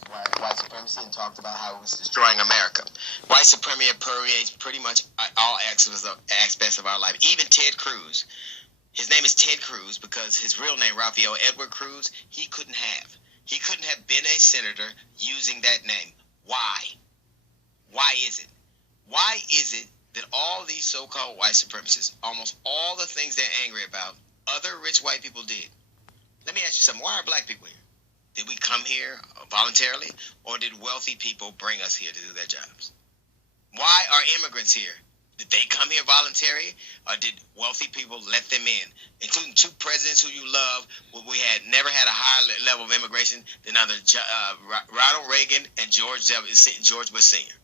denounced white supremacy and talked about how it was destroying America. White supremacy permeates pretty much all aspects of our life. Even Ted Cruz. His name is Ted Cruz because his real name, Raphael Edward Cruz, he couldn't have. He couldn't have been a senator using that name. Why? Why is it? Why is it that all these so-called white supremacists, almost all the things they're angry about, other rich white people did? Let me ask you something. Why are black people here? Did we come here voluntarily, or did wealthy people bring us here to do their jobs? Why are immigrants here? Did they come here voluntarily, or did wealthy people let them in, including two presidents who you love? We had never had a higher level of immigration than either Ronald Reagan and George Bush Sr.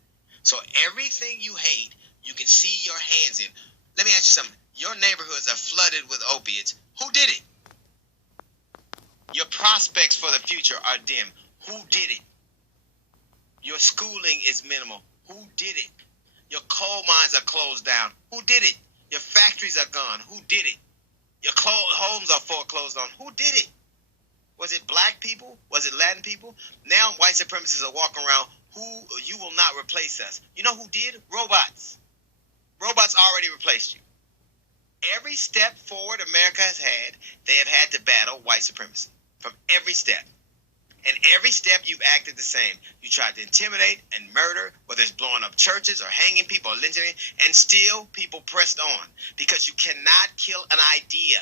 So everything you hate, you can see your hands in. Let me ask you something. Your neighborhoods are flooded with opiates. Who did it? Your prospects for the future are dim. Who did it? Your schooling is minimal. Who did it? Your coal mines are closed down. Who did it? Your factories are gone. Who did it? Your homes are foreclosed on. Who did it? Was it black people? Was it Latin people? Now white supremacists are walking around. You will not replace us. You know who did? Robots. Robots already replaced you. Every step forward America has had, they have had to battle white supremacy. From every step. And every step you've acted the same. You tried to intimidate and murder, whether it's blowing up churches or hanging people or lynching, and still people pressed on. Because you cannot kill an idea.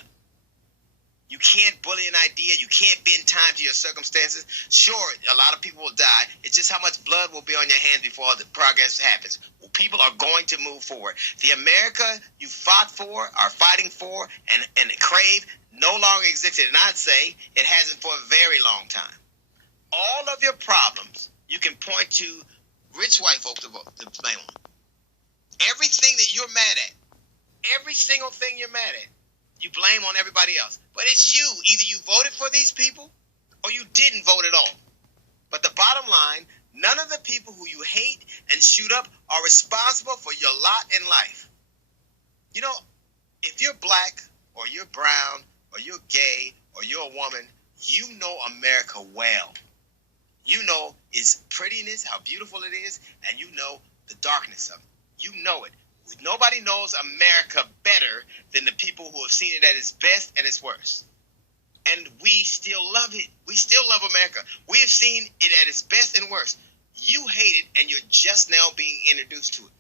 You can't bully an idea. You can't bend time to your circumstances. Sure, a lot of people will die. It's just how much blood will be on your hands before the progress happens. Well, people are going to move forward. The America you fought for, are fighting for, and crave no longer existed. And I'd say it hasn't for a very long time. All of your problems, you can point to rich white folks to blame on. Everything that you're mad at, every single thing you're mad at, you blame on everybody else. But it's you. Either you voted for these people or you didn't vote at all. But the bottom line, none of the people who you hate and shoot up are responsible for your lot in life. You know, if you're black or you're brown or you're gay or you're a woman, you know America well. You know its prettiness, how beautiful it is, and you know the darkness of it. You know it. Nobody knows America better than the people who have seen it at its best and its worst. And we still love it. We still love America. We have seen it at its best and worst. You hate it, and you're just now being introduced to it.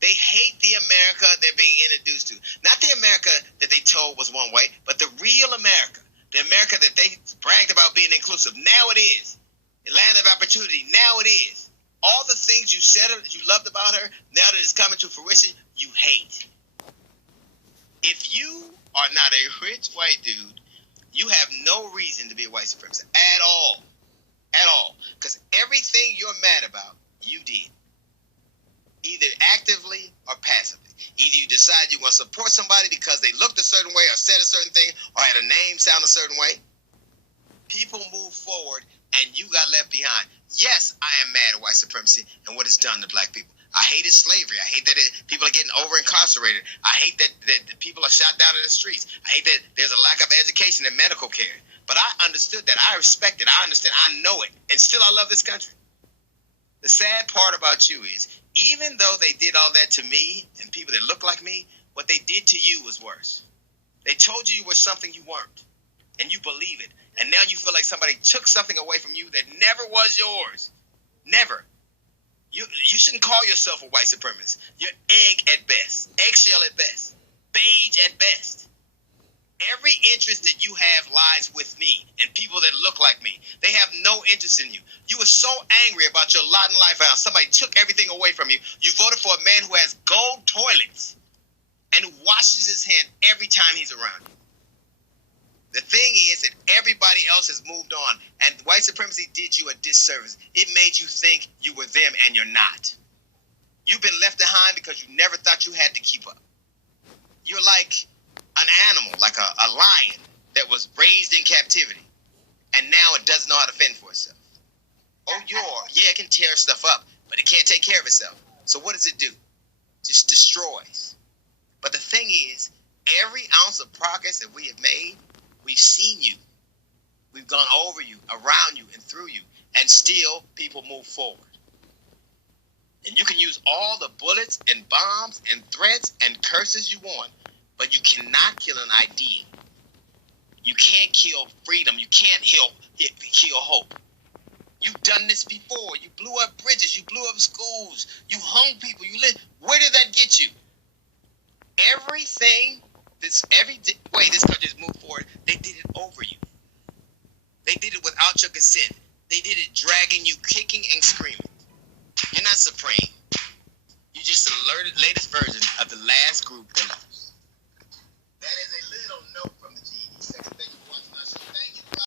They hate the America they're being introduced to. Not the America that they told was one way, but the real America. The America that they bragged about being inclusive. Now it is. The land of opportunity. Now it is. All the things you said that you loved about her, now that it's coming to fruition, you hate. If you are not a rich white dude, you have no reason to be a white supremacist at all. At all. Because everything you're mad about, you did. Either actively or passively. Either you decide you're going to support somebody because they looked a certain way or said a certain thing or had a name sound a certain way. People move forward and you got left behind. Yes, I am mad at white supremacy and what it's done to black people. I hated slavery. I hate that people are getting over-incarcerated. I hate that people are shot down in the streets. I hate that there's a lack of education and medical care. But I understood that. I respect it. I understand. I know it. And still I love this country. The sad part about you is, even though they did all that to me and people that look like me, what they did to you was worse. They told you were something you weren't. And you believe it. And now you feel like somebody took something away from you that never was yours. Never. You shouldn't call yourself a white supremacist. You're egg at best. Eggshell at best. Beige at best. Every interest that you have lies with me and people that look like me. They have no interest in you. You were so angry about your lot in life, how somebody took everything away from you. You voted for a man who has gold toilets and who washes his hand every time he's around you. The thing is that everybody else has moved on, and white supremacy did you a disservice. It made you think you were them, and you're not. You've been left behind because you never thought you had to keep up. You're like an animal, like a lion that was raised in captivity, and now it doesn't know how to fend for itself. It can tear stuff up, but it can't take care of itself. So what does it do? It just destroys. But the thing is, every ounce of progress that we have made, we've seen you. We've gone over you, around you, and through you. and still people move forward. And you can use all the bullets and bombs and threats and curses you want, but you cannot kill an idea. You can't kill freedom. You can't kill hope. You've done this before. You blew up bridges. You blew up schools. You hung people. Where did that get you? Every way this country has moved forward, they did it over you. They did it without your consent. They did it dragging you, kicking and screaming. You're not supreme. You're just the latest version of the last group that